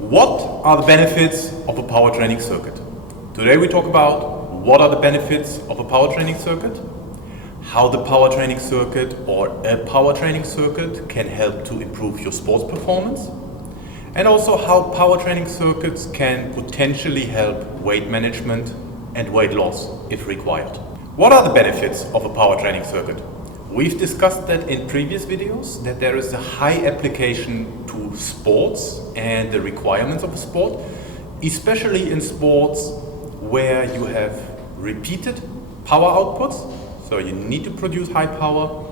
What are the benefits of a power training circuit? Today we talk about what are the benefits of a power training circuit, how the power training circuit or a power training circuit can help to improve your sports performance, and also how power training circuits can potentially help weight management and weight loss if required. What are the benefits of a power training circuit? We've discussed that in previous videos, that there is a high application to sports and the requirements of a sport, especially in sports where you have repeated power outputs. So you need to produce high power,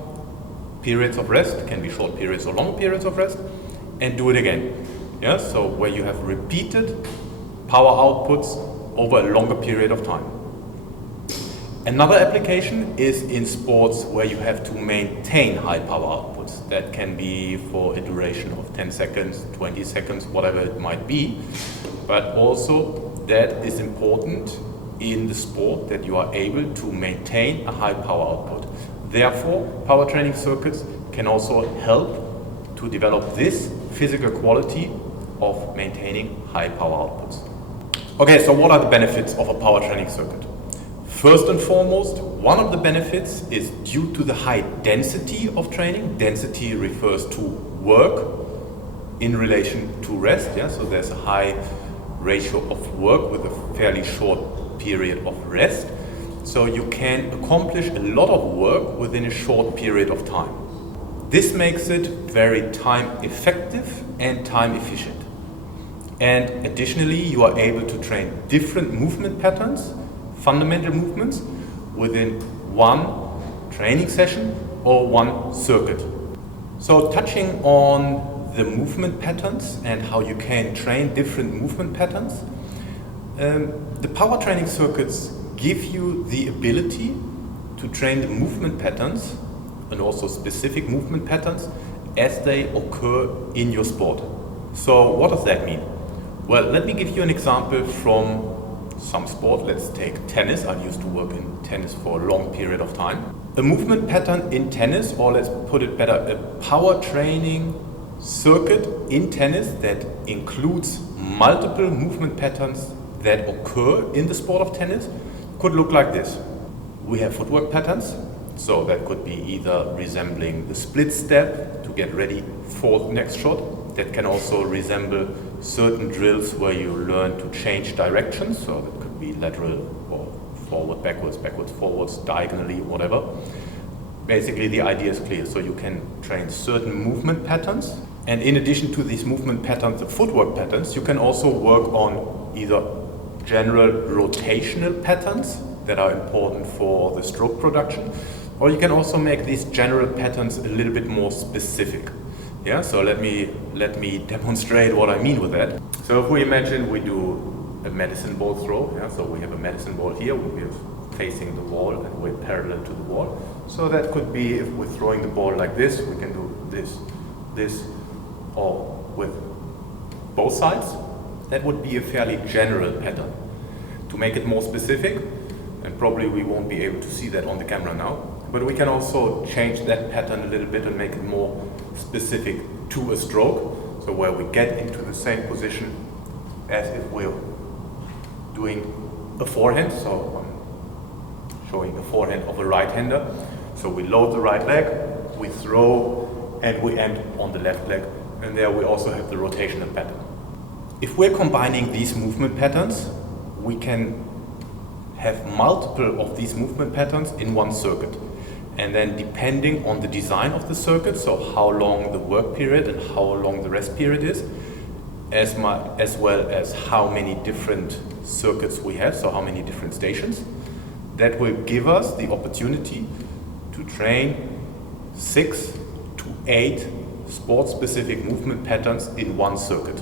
periods of rest, can be short periods or long periods of rest, and do it again. Yeah, so where you have repeated power outputs over a longer period of time. Another application is in sports where you have to maintain high power outputs. That can be for a duration of 10 seconds, 20 seconds, whatever it might be. But also that is important in the sport that you are able to maintain a high power output. Therefore, power training circuits can also help to develop this physical quality of maintaining high power outputs. Okay, so what are the benefits of a power training circuit? First and foremost, one of the benefits is due to the high density of training. Density refers to work in relation to rest. Yeah? So there's a high ratio of work with a fairly short period of rest. So you can accomplish a lot of work within a short period of time. This makes it very time effective and time efficient. And additionally, you are able to train different movement patterns, fundamental movements, within one training session or one circuit. So touching on the movement patterns and how you can train different movement patterns, the power training circuits give you the ability to train the movement patterns and also specific movement patterns as they occur in your sport. So what does that mean? Well, let me give you an example from some sport. Let's take tennis. I used to work in tennis for a long period of time. A movement pattern in tennis, or let's put it better, a power training circuit in tennis that includes multiple movement patterns that occur in the sport of tennis could look like this. We have footwork patterns, so that could be either resembling the split step to get ready for the next shot. That can also resemble certain drills where you learn to change directions, so that could be lateral or forward, backwards, backwards, forwards, diagonally, whatever. Basically the idea is clear, so you can train certain movement patterns, and in addition to these movement patterns, the footwork patterns, you can also work on either general rotational patterns that are important for the stroke production, or you can also make these general patterns a little bit more specific. Yeah, so let me demonstrate what I mean with that. So if we imagine we do a medicine ball throw, yeah, so we have a medicine ball here, we're facing the wall and we're parallel to the wall. So that could be, if we're throwing the ball like this, we can do this, or with both sides. That would be a fairly general pattern. To make it more specific, and probably we won't be able to see that on the camera now, but we can also change that pattern a little bit and make it more specific to a stroke, so where we get into the same position as if we're doing a forehand. So I'm showing a forehand of a right-hander. So we load the right leg, we throw, and we end on the left leg, and there we also have the rotational pattern. If we're combining these movement patterns, we can have multiple of these movement patterns in one circuit. And then depending on the design of the circuit, so how long the work period and how long the rest period is, as well as how many different circuits we have, so how many different stations, that will give us the opportunity to train 6 to 8 sport-specific movement patterns in one circuit.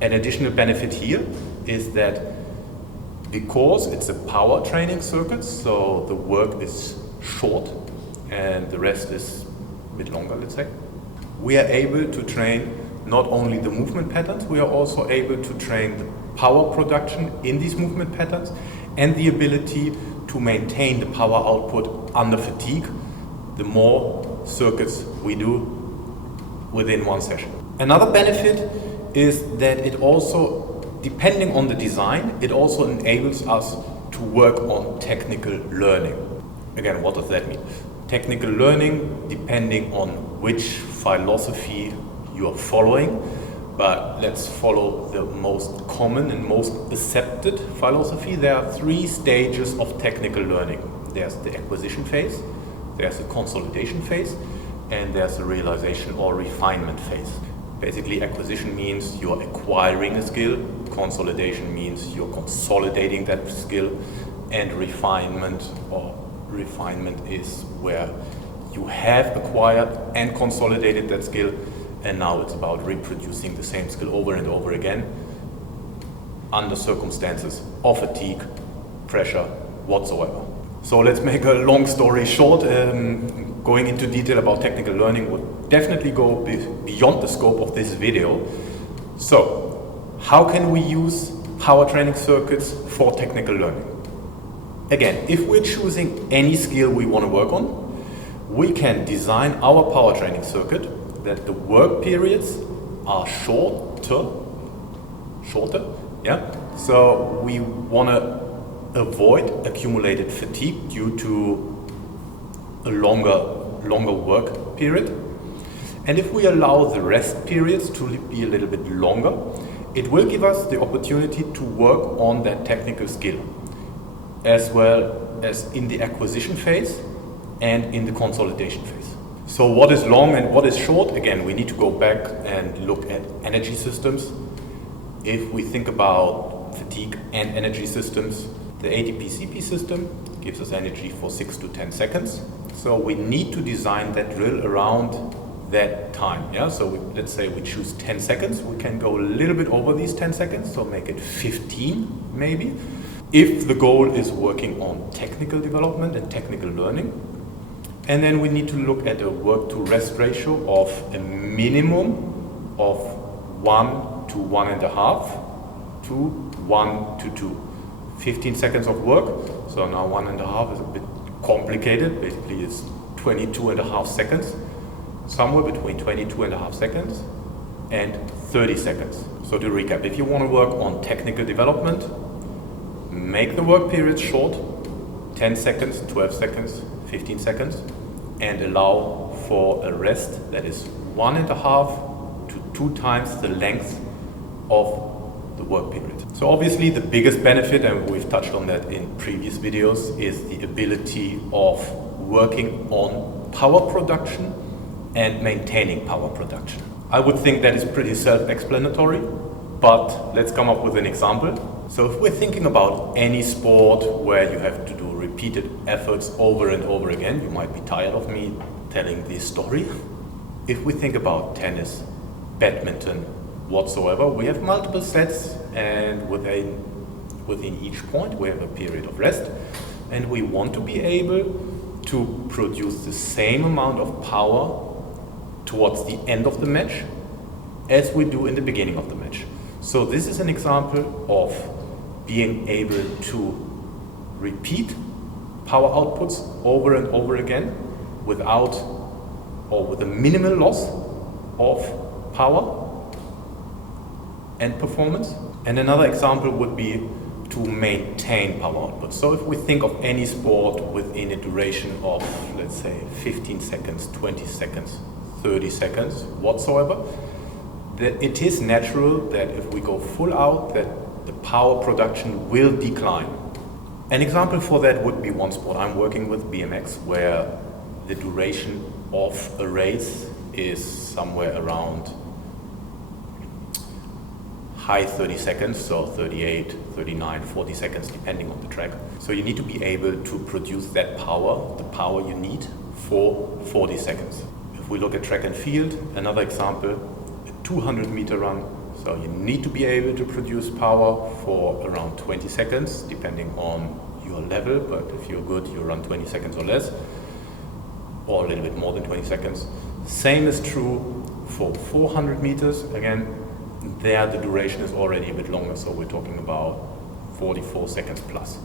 An additional benefit here is that because it's a power training circuit, so the work is short and the rest is a bit longer, let's say, we are able to train not only the movement patterns, we are also able to train the power production in these movement patterns and the ability to maintain the power output under fatigue the more circuits we do within one session. Another benefit is that it also, depending on the design, it also enables us to work on technical learning. Again, what does that mean? Technical learning, depending on which philosophy you are following, but let's follow the most common and most accepted philosophy. There are 3 stages of technical learning. There's the acquisition phase, there's the consolidation phase, and there's the realization or refinement phase. Basically, acquisition means you're acquiring a skill, consolidation means you're consolidating that skill, and refinement is where you have acquired and consolidated that skill, and now it's about reproducing the same skill over and over again under circumstances of fatigue, pressure, whatsoever. So let's make a long story short. Going into detail about technical learning would definitely go beyond the scope of this video. So, how can we use power training circuits for technical learning? Again, if we're choosing any skill we want to work on, we can design our power training circuit that the work periods are shorter, yeah? So we want to avoid accumulated fatigue due to a longer work period. And if we allow the rest periods to be a little bit longer, it will give us the opportunity to work on that technical skill, as well as in the acquisition phase and in the consolidation phase. So what is long and what is short? Again, we need to go back and look at energy systems. If we think about fatigue and energy systems, the ATP-CP system gives us energy for 6 to 10 seconds. So we need to design that drill around that time. Yeah? So let's say we choose 10 seconds. We can go a little bit over these 10 seconds, so make it 15 maybe. If the goal is working on technical development and technical learning. And then we need to look at a work to rest ratio of a minimum of 1 to 1.5 to 1 to 2. 15 seconds of work, so now 1.5 is a bit complicated. Basically it's 22.5 seconds, somewhere between 22.5 seconds and 30 seconds. So to recap, if you want to work on technical development, make the work periods short, 10 seconds, 12 seconds, 15 seconds, and allow for a rest that is 1.5 to 2 times the length of the work period. So obviously the biggest benefit, and we've touched on that in previous videos, is the ability of working on power production and maintaining power production. I would think that is pretty self-explanatory, but let's come up with an example. So if we're thinking about any sport where you have to do repeated efforts over and over again, you might be tired of me telling this story. If we think about tennis, badminton, whatsoever, we have multiple sets, and within each point we have a period of rest, and we want to be able to produce the same amount of power towards the end of the match as we do in the beginning of the match. So this is an example of being able to repeat power outputs over and over again without or with a minimal loss of power and performance. And another example would be to maintain power output. So if we think of any sport within a duration of, let's say, 15 seconds, 20 seconds, 30 seconds, whatsoever, that it is natural that if we go full out, that the power production will decline. An example for that would be one sport I'm working with, BMX, where the duration of a race is somewhere around high 30 seconds, so 38, 39, 40 seconds, depending on the track. So you need to be able to produce that power, the power you need for 40 seconds. If we look at track and field, another example, a 200-meter run. So you need to be able to produce power for around 20 seconds, depending on your level, but if you're good, you run 20 seconds or less, or a little bit more than 20 seconds. Same is true for 400 meters. Again, there the duration is already a bit longer, so we're talking about 44 seconds plus.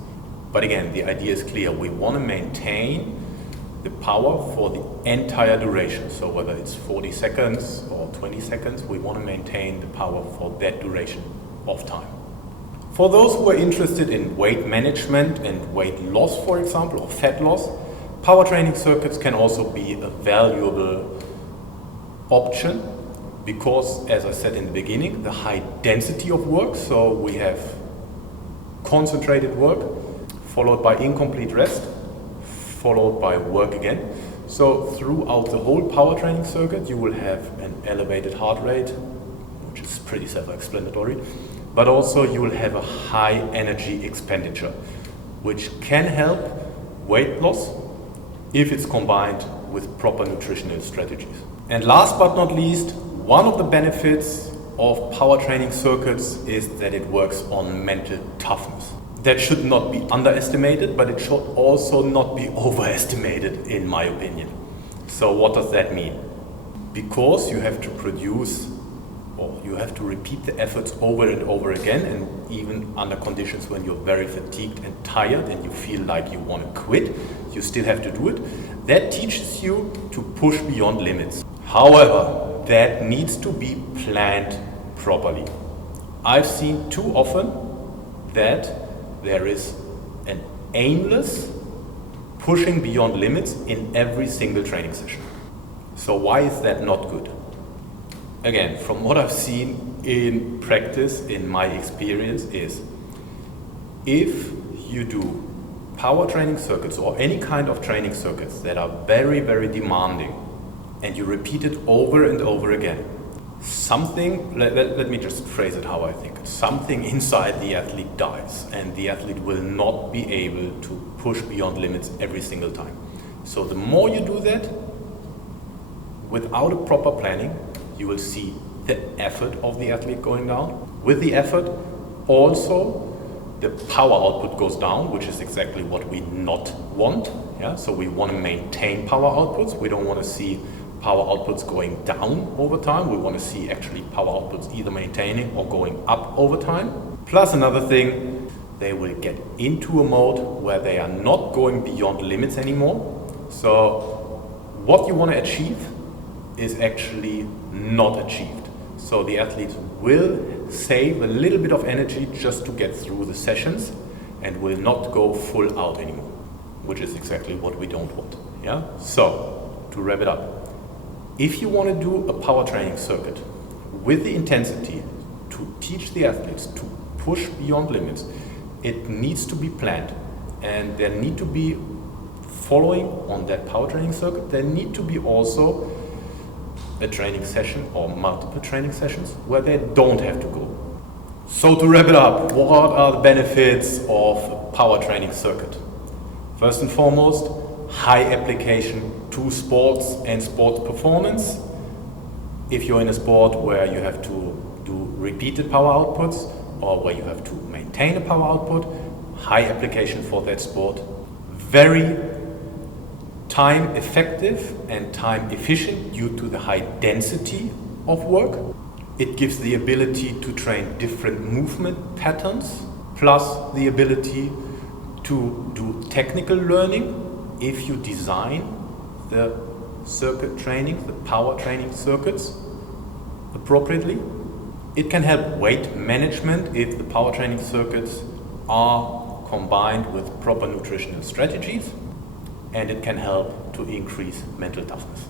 But again, the idea is clear. We want to maintain the power for the entire duration. So whether it's 40 seconds or 20 seconds, we want to maintain the power for that duration of time. For those who are interested in weight management and weight loss, for example, or fat loss, power training circuits can also be a valuable option because, as I said in the beginning, the high density of work, so we have concentrated work followed by incomplete rest, followed by work again. So throughout the whole power training circuit, you will have an elevated heart rate, which is pretty self-explanatory, but also you will have a high energy expenditure, which can help weight loss if it's combined with proper nutritional strategies. And last but not least, one of the benefits of power training circuits is that it works on mental toughness. That should not be underestimated, but it should also not be overestimated, in my opinion. So what does that mean? Because you have to produce, or you have to repeat the efforts over and over again, and even under conditions when you're very fatigued and tired and you feel like you want to quit, you still have to do it. That teaches you to push beyond limits. However, that needs to be planned properly. I've seen too often that there is an aimless pushing beyond limits in every single training session. So why is that not good? Again, from what I've seen in practice, in my experience, is if you do power training circuits or any kind of training circuits that are very, very demanding and you repeat it over and over again, something, let me just phrase it how I think. Something inside the athlete dies and the athlete will not be able to push beyond limits every single time. So the more you do that without a proper planning, you will see the effort of the athlete going down. With the effort, also the power output goes down, which is exactly what we not want. Yeah? So we want to maintain power outputs. We don't want to see power outputs going down over time. We want to see actually power outputs either maintaining or going up over time. Plus another thing, they will get into a mode where they are not going beyond limits anymore. So what you want to achieve is actually not achieved. So the athlete will save a little bit of energy just to get through the sessions and will not go full out anymore, which is exactly what we don't want. Yeah. So to wrap it up, if you want to do a power training circuit with the intensity to teach the athletes to push beyond limits, it needs to be planned, and there need to be, following on that power training circuit, there need to be also a training session or multiple training sessions where they don't have to go. So to wrap it up, what are the benefits of a power training circuit? First and foremost, high application to sports and sports performance. If you're in a sport where you have to do repeated power outputs or where you have to maintain a power output, high application for that sport. Very time effective and time efficient due to the high density of work. It gives the ability to train different movement patterns, plus the ability to do technical learning if you design the circuit training, the power training circuits appropriately. It can help weight management if the power training circuits are combined with proper nutritional strategies, and it can help to increase mental toughness.